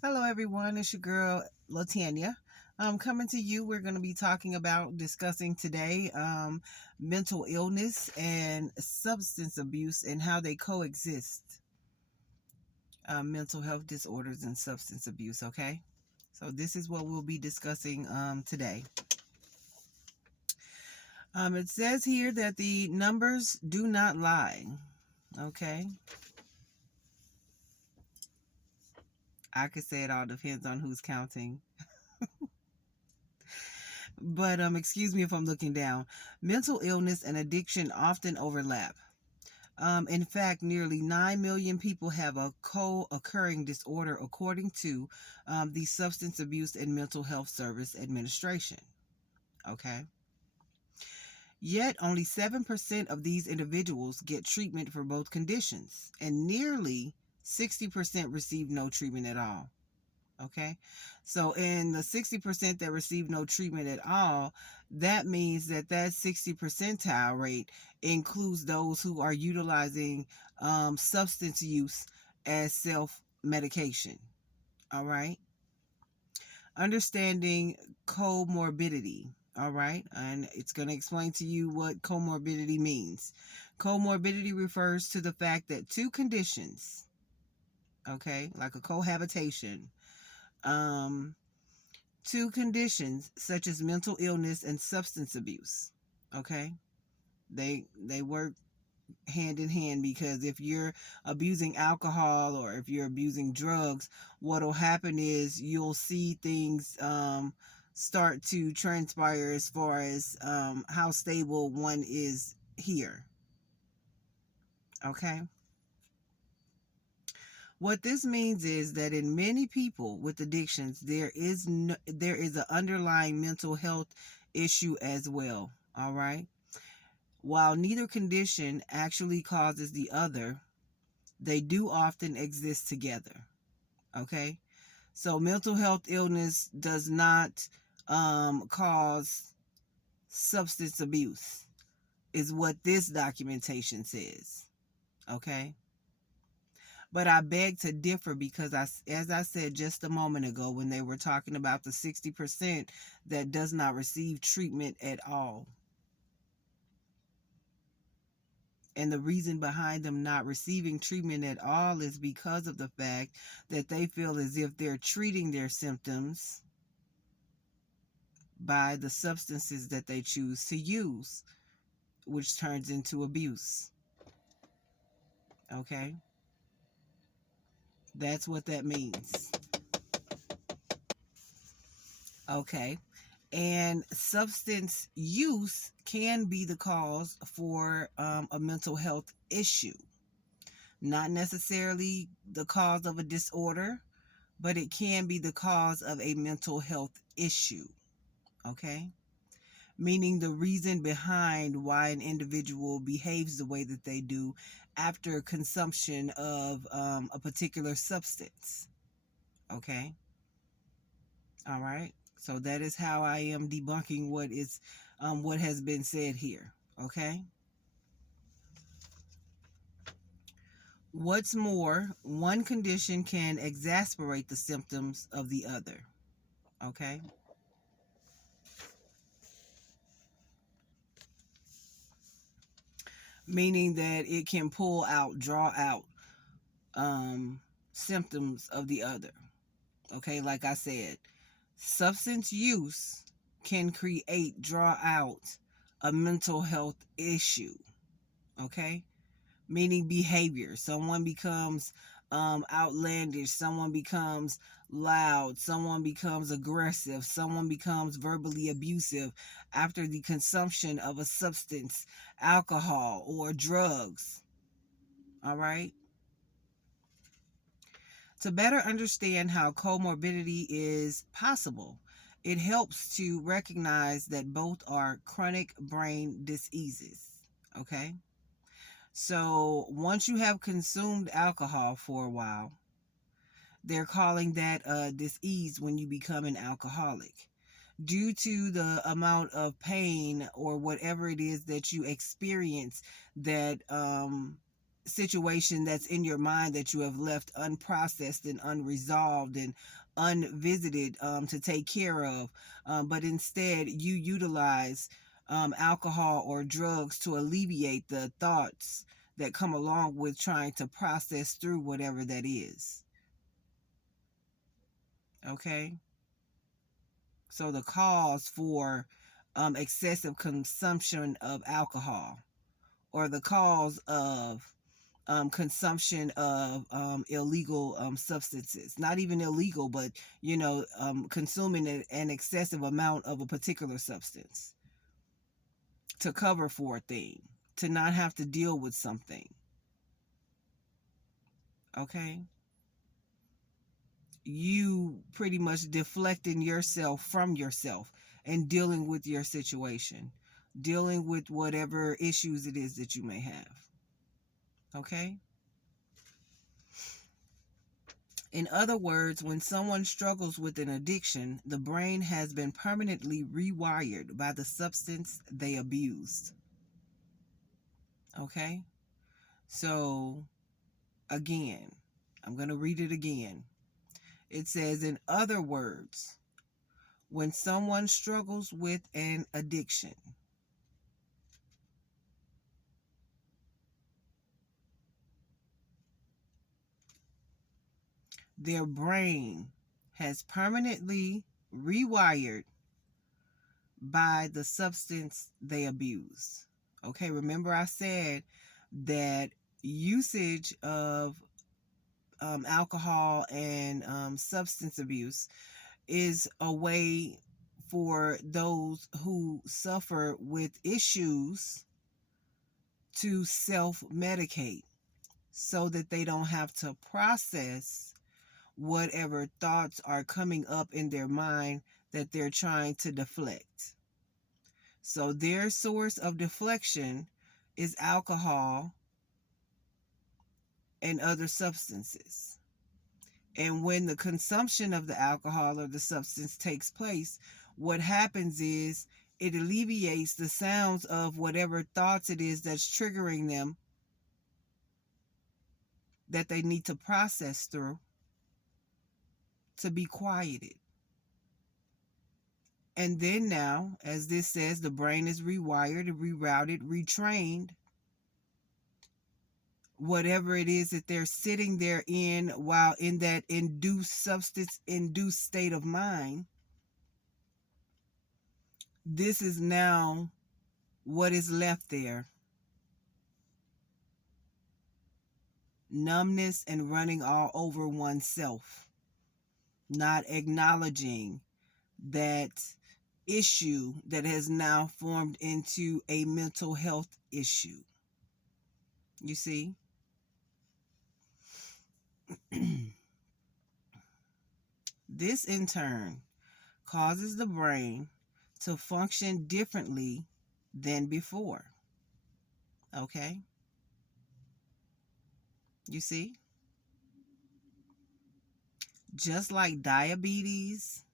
Hello, everyone. It's your girl, Latanya. Coming to you, we're going to be discussing today mental illness and substance abuse and how they coexist. Mental health disorders and substance abuse, okay? So, this is what we'll be discussing today. It says here that the numbers do not lie, okay? I could say it all depends on who's counting. But excuse me if I'm looking down. Mental illness and addiction often overlap. In fact, nearly 9 million people have a co-occurring disorder, according to the Substance Abuse and Mental Health Service Administration. Okay. Yet, only 7% of these individuals get treatment for both conditions, and nearly 60% receive no treatment at all. Okay. So in the 60% that receive no treatment at all, that means that 60 percentile rate includes those who are utilizing substance use as self-medication. All right. Understanding comorbidity. All right. And it's going to explain to you what comorbidity means. Comorbidity refers to the fact that two conditions, okay, like a cohabitation, um, two conditions such as mental illness and substance abuse, okay, they work hand in hand, because if you're abusing alcohol or if you're abusing drugs, what'll happen is you'll see things start to transpire as far as how stable one is here. Okay. What this means is that in many people with addictions, there is an underlying mental health issue as well. All right. While neither condition actually causes the other, they do often exist together. Okay. So mental health illness does not cause substance abuse, is what this documentation says. Okay. But I beg to differ, because as I said just a moment ago, when they were talking about the 60% that does not receive treatment at all. And the reason behind them not receiving treatment at all is because of the fact that they feel as if they're treating their symptoms by the substances that they choose to use, which turns into abuse. Okay? That's what that means. Okay. And substance use can be the cause for a mental health issue. Not necessarily the cause of a disorder, but it can be the cause of a mental health issue. Okay? Meaning the reason behind why an individual behaves the way that they do after consumption of a particular substance. Okay? All right. So that is how I am debunking what has been said here. Okay. What's more, one condition can exacerbate the symptoms of the other. Okay. Meaning that it can draw out symptoms of the other. Okay. Like I said, substance use can draw out a mental health issue. Okay. Meaning behavior. Someone becomes outlandish, someone becomes loud, someone becomes aggressive, someone becomes verbally abusive after the consumption of a substance, alcohol, or drugs. All right. To better understand how comorbidity is possible, it helps to recognize that both are chronic brain diseases. Okay. So once you have consumed alcohol for a while, they're calling that a disease when you become an alcoholic, due to the amount of pain or whatever it is that you experience that situation that's in your mind that you have left unprocessed and unresolved and unvisited to take care of, but instead you utilize alcohol or drugs to alleviate the thoughts that come along with trying to process through whatever that is. Okay? So the cause for excessive consumption of alcohol, or the cause of consumption of illegal substances, not even illegal, but consuming an excessive amount of a particular substance to cover for a thing, to not have to deal with something. Okay? You pretty much deflecting yourself from yourself and dealing with your situation, dealing with whatever issues it is that you may have. Okay? In other words, when someone struggles with an addiction, the brain has been permanently rewired by the substance they abused. Okay? So, again, I'm going to read it again. It says, in other words, when someone struggles with an addiction, their brain has permanently rewired by the substance they abuse. Okay, remember I said that usage of alcohol and substance abuse is a way for those who suffer with issues to self-medicate so that they don't have to process whatever thoughts are coming up in their mind that they're trying to deflect. So their source of deflection is alcohol and other substances. And when the consumption of the alcohol or the substance takes place, what happens is it alleviates the sounds of whatever thoughts it is that's triggering them that they need to process through to be quieted. And then now, as this says, the brain is rewired, rerouted, retrained. Whatever it is that they're sitting there in while in that substance-induced state of mind, this is now what is left there. Numbness and running all over oneself. Not acknowledging that issue that has now formed into a mental health issue. You see? This in turn causes the brain to function differently than before. Okay? You see? Just like diabetes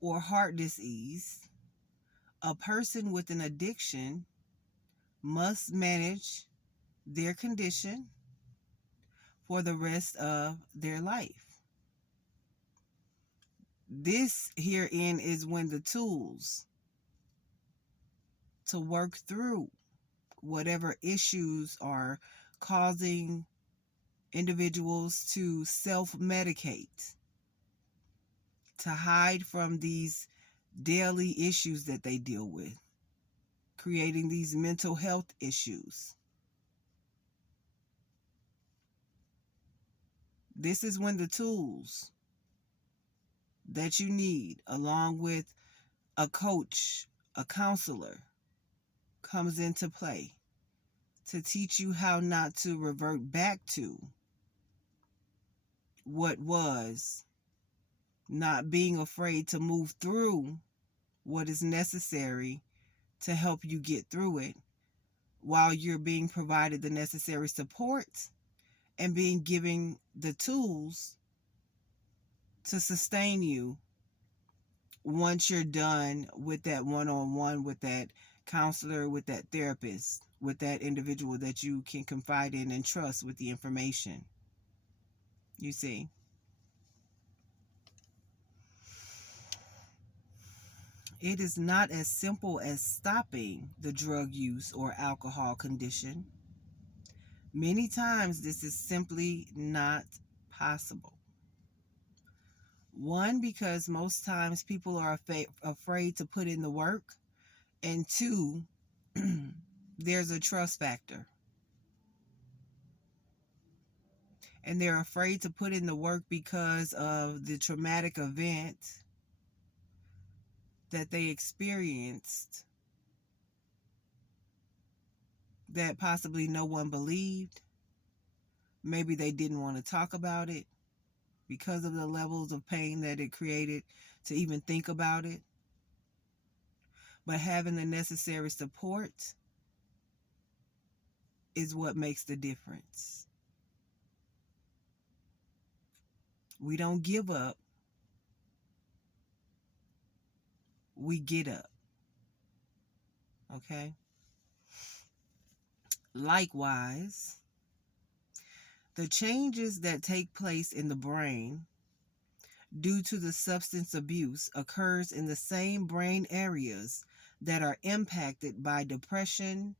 or heart disease, a person with an addiction must manage their condition for the rest of their life. This herein is when the tools to work through whatever issues are causing individuals to self-medicate, to hide from these daily issues that they deal with, creating these mental health issues. This is when the tools that you need, along with a coach, a counselor, comes into play to teach you how not to revert back to what was, not being afraid to move through what is necessary to help you get through it while you're being provided the necessary support and being given the tools to sustain you once you're done with that one-on-one, with that counselor, with that therapist, with that individual that you can confide in and trust with the information. You see? It is not as simple as stopping the drug use or alcohol condition. Many times, this is simply not possible. One, because most times people are afraid to put in the work. And two, there's a trust factor. And they're afraid to put in the work because of the traumatic event that they experienced that possibly no one believed. Maybe they didn't want to talk about it because of the levels of pain that it created to even think about it. But having the necessary support is what makes the difference. We don't give up. We get up. Okay? Likewise, the changes that take place in the brain due to the substance abuse occurs in the same brain areas that are impacted by depression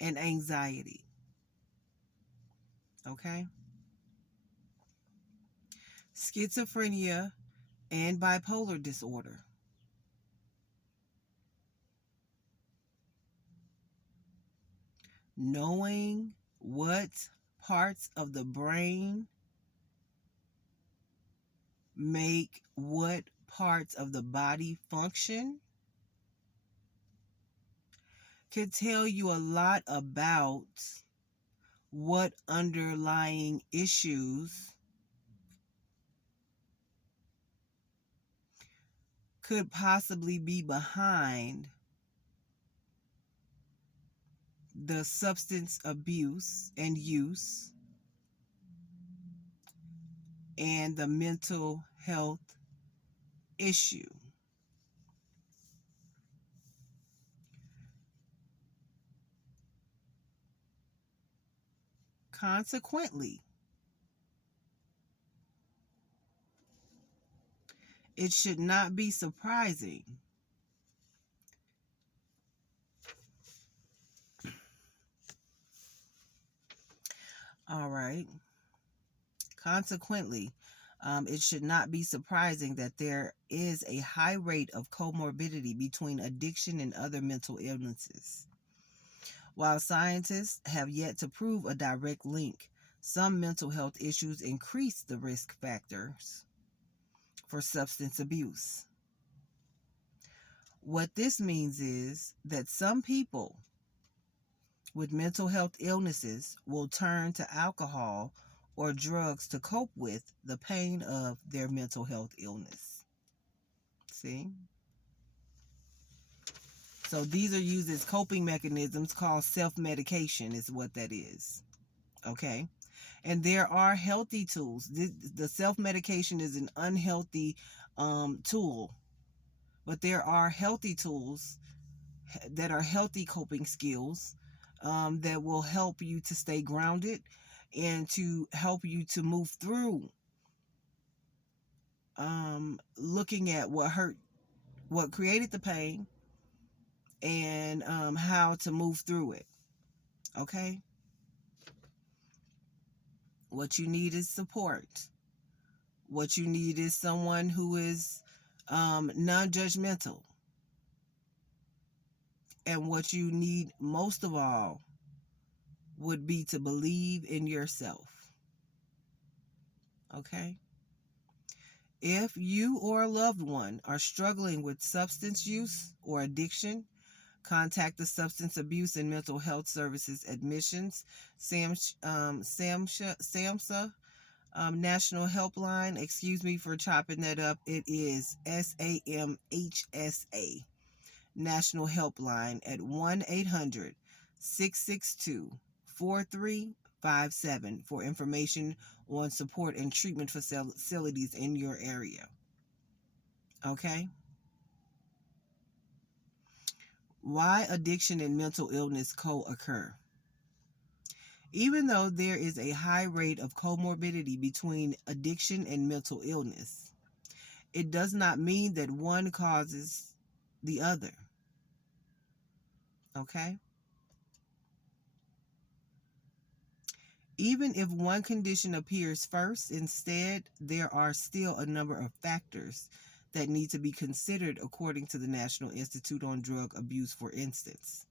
and anxiety. Okay? Schizophrenia and bipolar disorder. Knowing what parts of the brain make what parts of the body function can tell you a lot about what underlying issues could possibly be behind the substance abuse and use and the mental health issue. Consequently, it should not be surprising Consequently, it should not be surprising that there is a high rate of comorbidity between addiction and other mental illnesses. While scientists have yet to prove a direct link, some mental health issues increase the risk factors for substance abuse. What this means is that some people with mental health illnesses will turn to alcohol or drugs to cope with the pain of their mental health illness. See? So these are used as coping mechanisms called self-medication is what that is. Okay? And there are healthy tools. The self-medication is an unhealthy tool. But there are healthy tools that are healthy coping skills that will help you to stay grounded and to help you to move through looking at what hurt, what created the pain, and how to move through it. Okay? What you need is support. What you need is someone who is non-judgmental. And what you need most of all would be to believe in yourself. Okay? If you or a loved one are struggling with substance use or addiction, contact the Substance Abuse and Mental Health Services Admissions, SAMHSA, National Helpline. Excuse me for chopping that up. It is SAMHSA, National Helpline at 1-800-662-4357 for information on support and treatment facilities in your area. Okay? Why addiction and mental illness co-occur? Even though there is a high rate of comorbidity between addiction and mental illness, it does not mean that one causes the other. Okay? Even if one condition appears first, instead, there are still a number of factors that need to be considered according to the National Institute on Drug Abuse, for instance.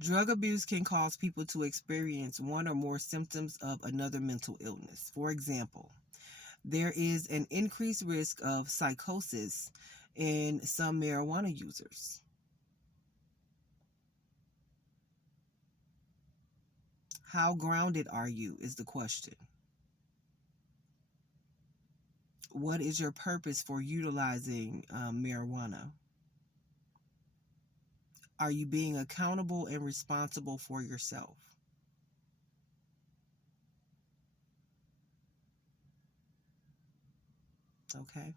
Drug abuse can cause people to experience one or more symptoms of another mental illness. For example, there is an increased risk of psychosis in some marijuana users. How grounded are you is the question. What is your purpose for utilizing marijuana? Are you being accountable and responsible for yourself? Okay.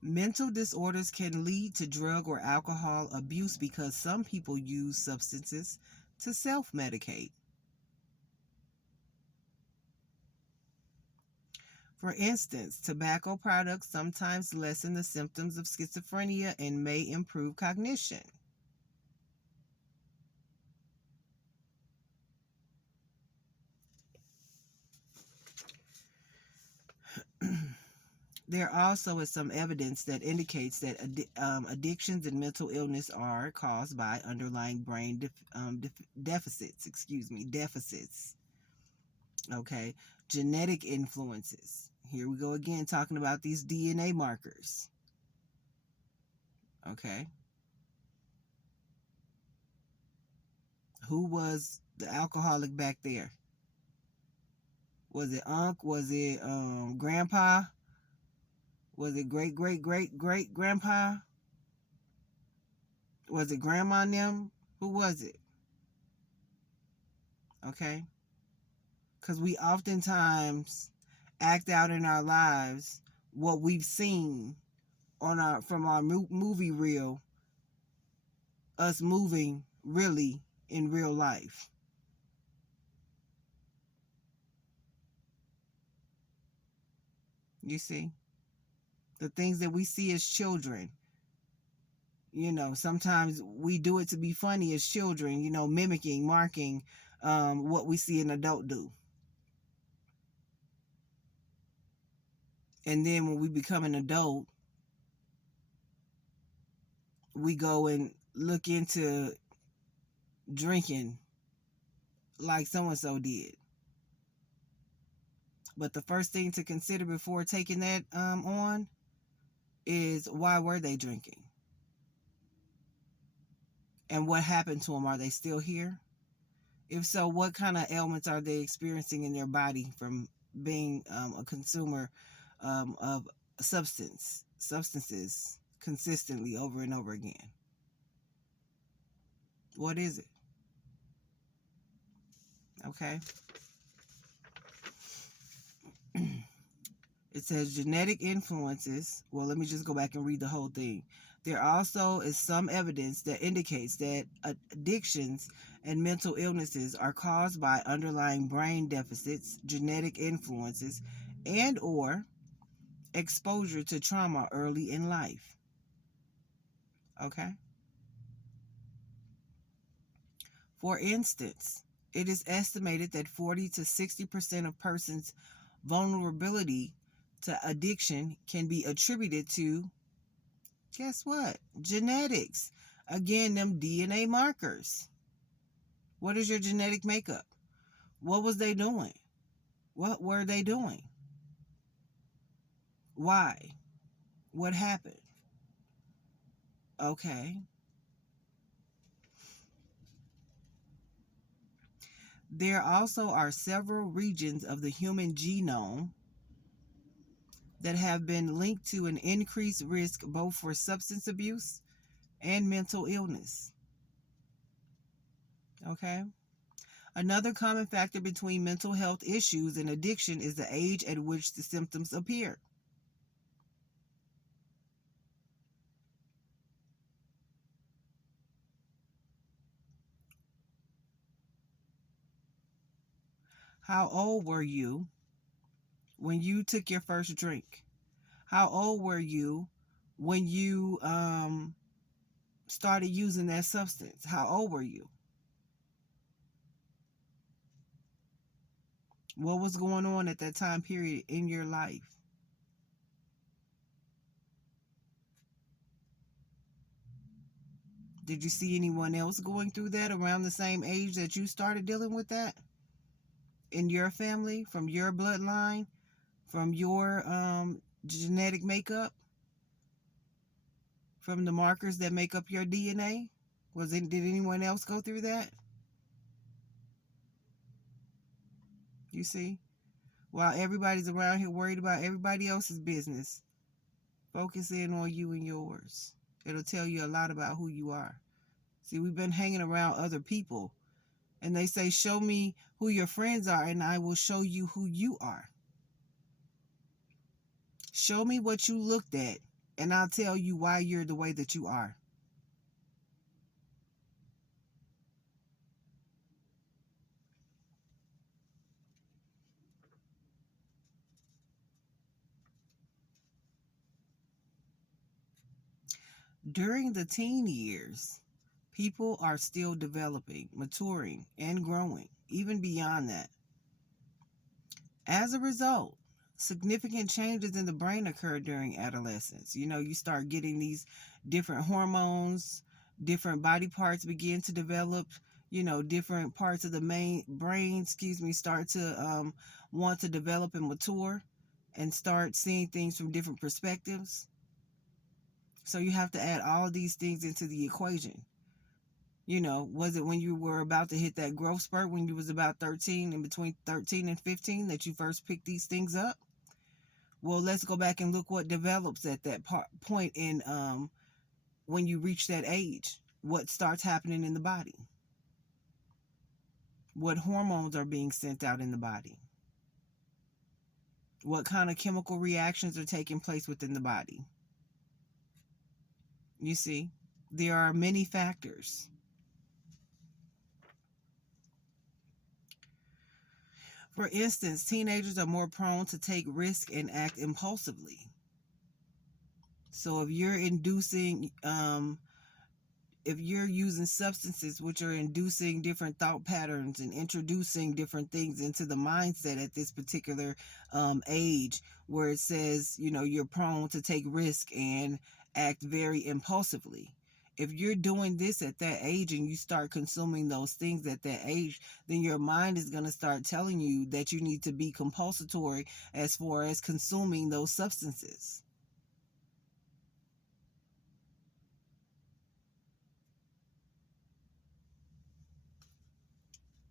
Mental disorders can lead to drug or alcohol abuse because some people use substances to self-medicate. For instance, tobacco products sometimes lessen the symptoms of schizophrenia and may improve cognition. There also is some evidence that indicates that addictions and mental illness are caused by underlying brain deficits. Deficits. Okay, genetic influences. Here we go again, talking about these DNA markers. Okay, who was the alcoholic back there? Was it Unc? Was it Grandpa? Was it great great great great grandpa? Was it grandma and them? Who was it? Okay, because we oftentimes act out in our lives what we've seen on our from our movie reel, us moving really in real life. You see, the things that we see as children, sometimes we do it to be funny as children, mimicking, marking what we see an adult do. And then when we become an adult, we go and look into drinking like so and so did. But the first thing to consider before taking that on is, why were they drinking? And what happened to them? Are they still here? If so, what kind of ailments are they experiencing in their body from being a consumer of substances consistently over and over again? What is it? Okay. It says genetic influences. Well, let me just go back and read the whole thing. There also is some evidence that indicates that addictions and mental illnesses are caused by underlying brain deficits, genetic influences, and or exposure to trauma early in life. Okay? For instance, it is estimated that 40 to 60% of persons' vulnerability to addiction can be attributed to, guess what? Genetics. Again, them DNA markers. What is your genetic makeup? What was they doing? What were they doing? Why? What happened? Okay. There also are several regions of the human genome that have been linked to an increased risk both for substance abuse and mental illness. Okay? Another common factor between mental health issues and addiction is the age at which the symptoms appear. How old were you when you took your first drink? How old were you when you started using that substance? How old were you? What was going on at that time period in your life? Did you see anyone else going through that around the same age that you started dealing with that in your family, from your bloodline, from your genetic makeup, from the markers that make up your DNA? Did anyone else go through that? You see? While everybody's around here worried about everybody else's business, focus in on you and yours. It'll tell you a lot about who you are. See, we've been hanging around other people, and they say, show me who your friends are, and I will show you who you are. Show me what you looked at, and I'll tell you why you're the way that you are. During the teen years, people are still developing, maturing, and growing, even beyond that. As a result, significant changes in the brain occur during adolescence. You start getting these different hormones, different body parts begin to develop, different parts of the main brain, start to want to develop and mature and start seeing things from different perspectives. So you have to add all of these things into the equation. Was it when you were about to hit that growth spurt when you was about 13, and between 13 and 15 that you first picked these things up? Well, let's go back and look what develops at that point in when you reach that age. What starts happening in the body? What hormones are being sent out in the body? What kind of chemical reactions are taking place within the body? You see, there are many factors. For instance, teenagers are more prone to take risks and act impulsively. So if you're using substances which are inducing different thought patterns and introducing different things into the mindset at this particular age, where it says, you're prone to take risk and act very impulsively. If you're doing this at that age and you start consuming those things at that age, then your mind is going to start telling you that you need to be compulsory as far as consuming those substances.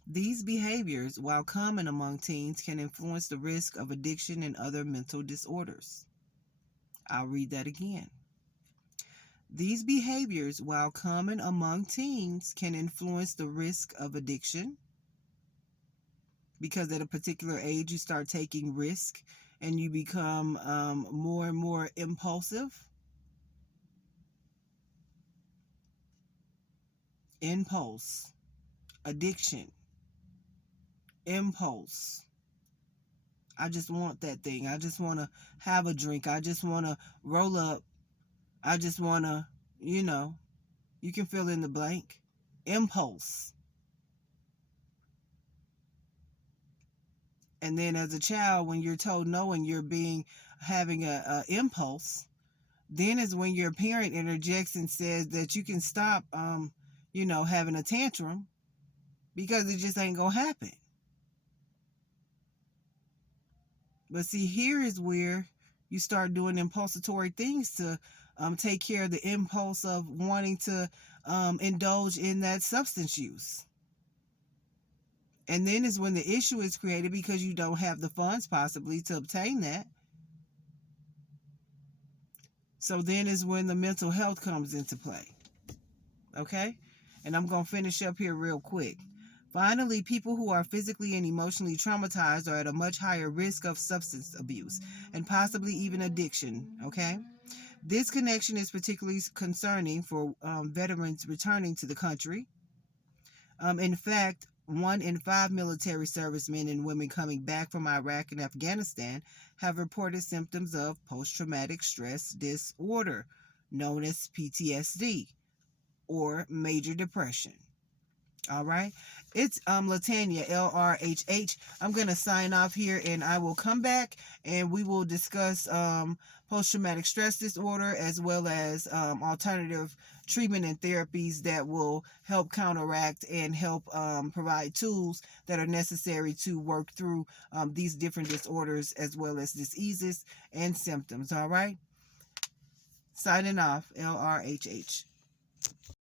These behaviors, while common among teens, can influence the risk of addiction and other mental disorders. I'll read that again. These behaviors, while common among teens, can influence the risk of addiction, because at a particular age you start taking risk and you become more and more impulsive. Impulse, addiction, impulse. I just want that thing. I just want to have a drink. I just want to roll up. I just want to, you can fill in the blank. Impulse. And then as a child, when you're told no and you're having a impulse, then is when your parent interjects and says that you can stop, having a tantrum, because it just ain't going to happen. But see, here is where you start doing impulsatory things to take care of the impulse of wanting to indulge in that substance use. And then is when the issue is created because you don't have the funds possibly to obtain that. So then is when the mental health comes into play. Okay? And I'm going to finish up here real quick. Finally, people who are physically and emotionally traumatized are at a much higher risk of substance abuse and possibly even addiction. Okay? This connection is particularly concerning for veterans returning to the country. In fact, 1 in 5 military servicemen and women coming back from Iraq and Afghanistan have reported symptoms of post-traumatic stress disorder, known as PTSD, or major depression. All right. It's Latanya, LRHH. I'm going to sign off here, and I will come back and we will discuss post-traumatic stress disorder, as well as alternative treatment and therapies that will help counteract and help provide tools that are necessary to work through these different disorders, as well as diseases and symptoms. All right. Signing off, LRHH.